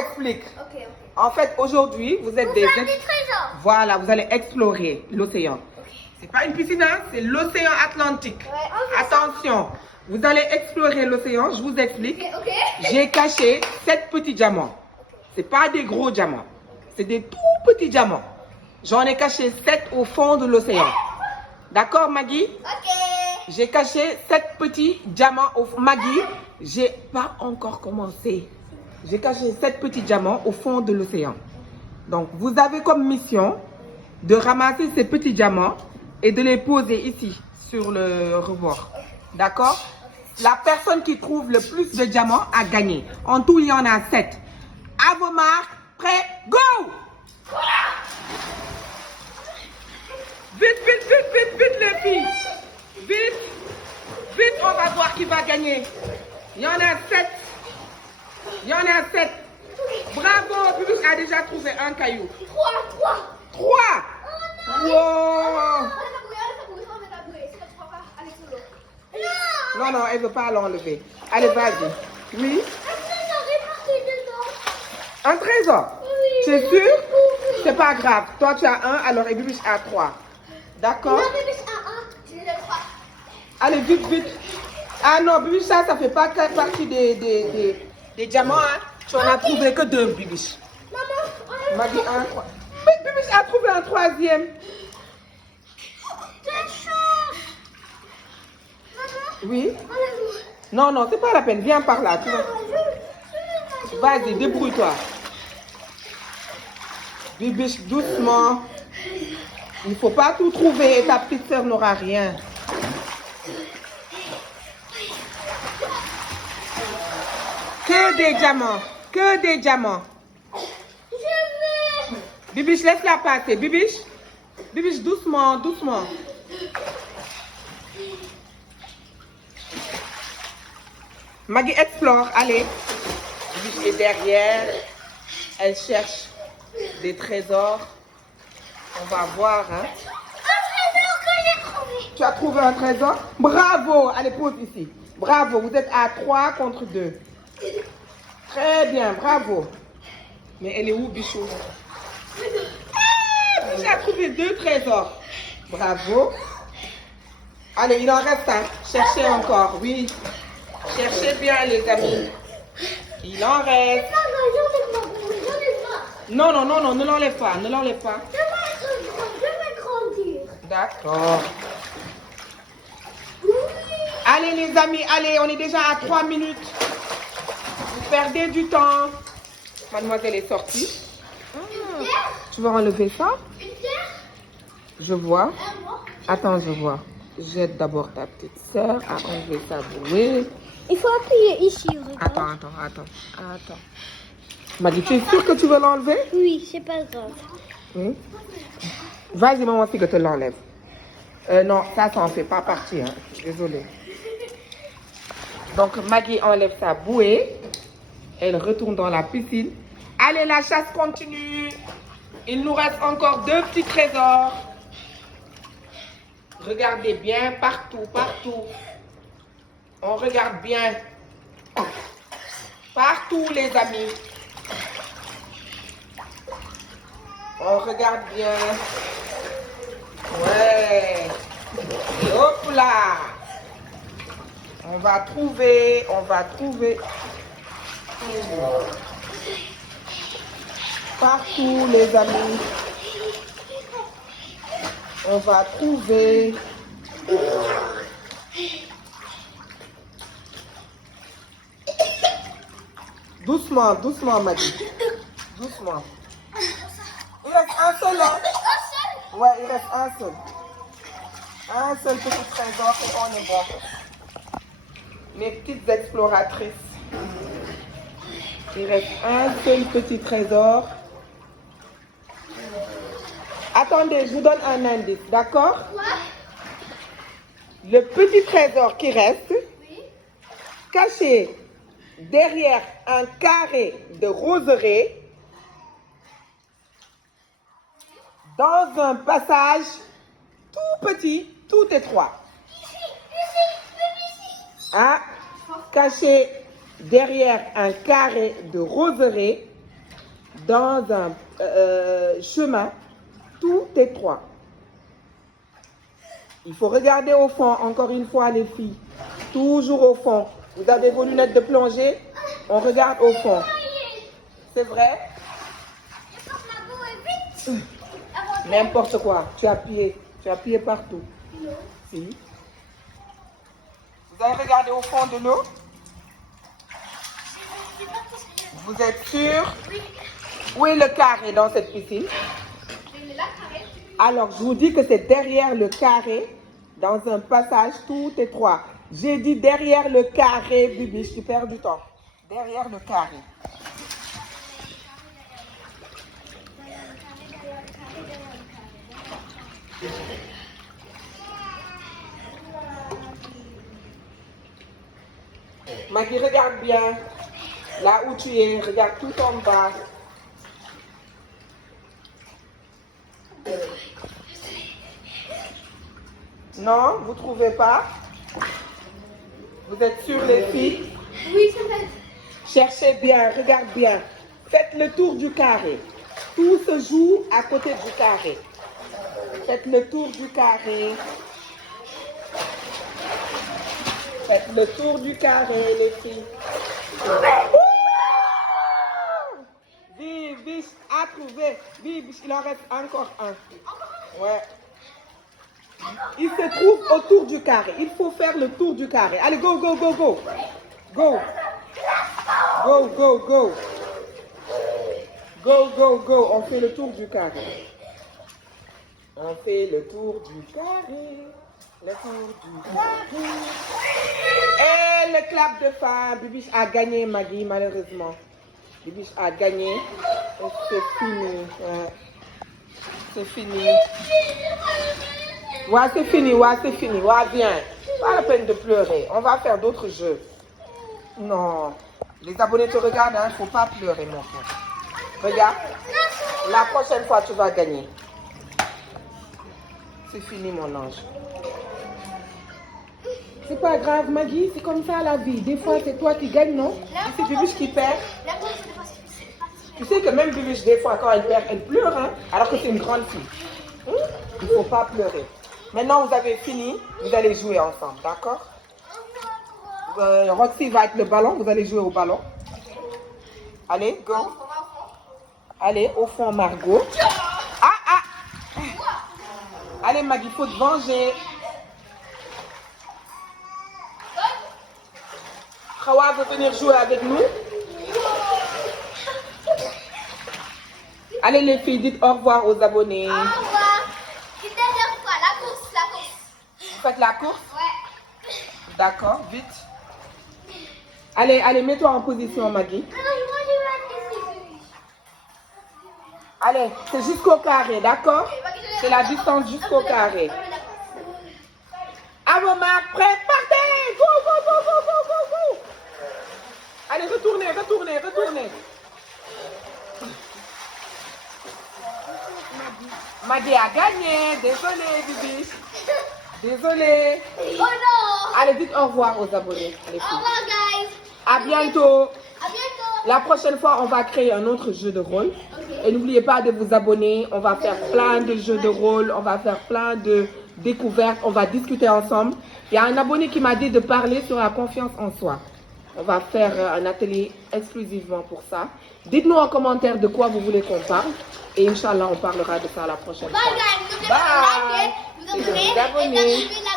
explique. Ok. En fait, aujourd'hui, vous êtes des trésors. Voilà, vous allez explorer l'océan. Ok. C'est pas une piscine, hein, c'est l'océan Atlantique. Ouais. Attention, vous allez explorer l'océan, je vous explique. Ok. J'ai caché 7 petits diamants. C'est pas des gros diamants, c'est des tout petits diamants. J'en ai caché 7 au fond de l'océan. D'accord, Maggie? Ok. J'ai caché 7 petits diamants au fond. Maggie, j'ai pas encore commencé. J'ai caché 7 petits diamants au fond de l'océan. Donc, vous avez comme mission de ramasser ces petits diamants et de les poser ici, sur le rebord. D'accord? La personne qui trouve le plus de diamants a gagné. En tout, il y en a 7. À vos marques, prêts, go! Vite, vite, vite, vite, vite, les filles. Vite, vite, on va voir qui va gagner. Il y en a 7. Il y en a 7. Bravo, Bubus a déjà trouvé un caillou. 3. Wow. Non, elle ne veut pas l'enlever. Allez, vas-y. Oui. Un trésor. Oui. C'est sûr? C'est pas grave. Toi, tu as 1, alors Bubus a 3. D'accord? Allez, vite, vite. Ah non, Bubus, ça fait pas partie des diamants. Hein. Tu en as trouvé que 2, Bubus. Maman, Maggie, 1, 3. Mais Bubus a trouvé un 3e. Oui? Non, c'est pas la peine. Viens par là. Vas-y, débrouille-toi. Bubus, doucement. Il ne faut pas tout trouver et ta petite sœur n'aura rien. Que des diamants. Que des diamants. Bubus, laisse-la passer. Bubus, doucement, doucement. Maggie explore, allez. Bubus est derrière. Elle cherche des trésors. On va voir, hein. un trésor que j'ai trouvé. Tu as trouvé un trésor? Bravo! Allez, pose ici. Bravo, vous êtes à 3 contre 2. Très bien, bravo. Mais elle est où, Bichou? Ah, Bichou a trouvé 2 trésors. Bravo. Allez, il en reste un. Cherchez encore, oui. Cherchez bien, les amis. Il en reste. Non, ne l'enlève pas, ne l'enlève pas. Je vais grandir. D'accord. Allez, les amis, allez, on est déjà à 3 minutes. Vous perdez du temps. Mademoiselle est sortie. Tu vas enlever ça? Je vois. Attends, je vois. J'aide d'abord ta petite sœur à enlever sa bouée. Il faut appuyer ici. Regarde. Attends. Maggie, tu es sûre que tu veux l'enlever? Oui, c'est pas grave. Oui. Vas-y, maman, si que te l'enlève. Non, ça en fait pas partie. Hein. Désolée. Donc, Maggie enlève sa bouée. Elle retourne dans la piscine. Allez, la chasse continue. Il nous reste encore 2 petits trésors. Regardez bien partout. On regarde bien. Partout, les amis. On regarde bien. Ouais. Et hop là. On va trouver. Partout, les amis. On va trouver. Doucement, Maggie. Doucement. Il reste un seul, hein? Ouais, il reste un seul. Un seul petit trésor et on est bon. Mes petites exploratrices. Il reste un seul petit trésor. Attendez, je vous donne un indice, d'accord? Le petit trésor qui reste, caché derrière un carré de roseraie, dans un passage tout petit, tout étroit. Hein? Caché derrière un carré de roseraie dans un chemin tout étroit. Il faut regarder au fond, encore une fois les filles. Toujours au fond. Vous avez vos lunettes de plongée, on regarde au fond. C'est vrai? N'importe quoi. Tu as appuyé partout. Non. Si. Vous avez regardé au fond de l'eau? Vous êtes sûr? Oui. Où est le carré dans cette piscine? Alors, je vous dis que c'est derrière le carré, dans un passage tout étroit. J'ai dit derrière le carré, Bibi, tu perds du temps. Derrière le carré. Maggie, regarde bien. Là où tu es, regarde tout en bas. Non, vous ne trouvez pas? Vous êtes sûrs, les filles? Oui, c'est vrai. Cherchez bien, regarde bien. Faites le tour du carré. Tout se joue à côté du carré. Faites le tour du carré. Faites le tour du carré, les filles. Bibiche a trouvé. Bibiche, il en reste encore un. Ouais. Il se trouve autour du carré. Il faut faire le tour du carré. Allez, go, go, go, go. Go. Go, go, go. Go, go, go. On fait le tour du carré. On fait le tour du carré. Le tour du carré. Et le clap de fin. Bibiche a gagné, Maggie, malheureusement. Bibiche a gagné. Et c'est fini. Ouais. C'est fini. Ouais, c'est fini. Ouais, c'est fini. Ouais, bien. Pas la peine de pleurer. On va faire d'autres jeux. Non. Les abonnés te regardent, hein. Faut pas pleurer, mon frère. Regarde. La prochaine fois, tu vas gagner. C'est fini, mon ange. C'est pas grave, Maggie. C'est comme ça, la vie. Des fois, c'est toi qui gagne, non? Et c'est Bibiche qui perd. Tu sais que même Bibiche, des fois, quand elle perd, elle pleure, hein, alors que c'est une grande fille. Il ne faut pas pleurer. Maintenant, vous avez fini, vous allez jouer ensemble, d'accord? Roxy va être le ballon, vous allez jouer au ballon. Allez, go. Allez, au fond, Margot. Ah, ah! Allez, Maggie, il faut te venger. Hawa veut venir jouer avec nous. Allez les filles, dites au revoir aux abonnés. Au revoir. Et derrière quoi? La course, la course. Vous faites la course? Ouais. D'accord, vite. Allez, allez, mets-toi en position, Maggie. Non, moi je vais être ici. Allez, c'est jusqu'au carré, d'accord? C'est la distance jusqu'au carré. À vos marques, prêts, partez! Go, go, go, go, go, go, go! Allez, retournez, retournez, retournez. Maggie a gagné. Désolée, Bibi. Désolée. Oh non! Allez, dites au revoir aux abonnés. Les Au filles. revoir, guys. À bientôt. À bientôt. La prochaine fois, on va créer un autre jeu de rôle. Ok. Et n'oubliez pas de vous abonner. On va faire plein de jeux de rôle. On va faire plein de découvertes. On va discuter ensemble. Il y a un abonné qui m'a dit de parler sur la confiance en soi. On va faire un atelier exclusivement pour ça. Dites-nous en commentaire de quoi vous voulez qu'on parle. Et Inch'Allah, on parlera de ça la prochaine Bye, fois. guys. N'oubliez pas de liker, vous abonner et d'activer la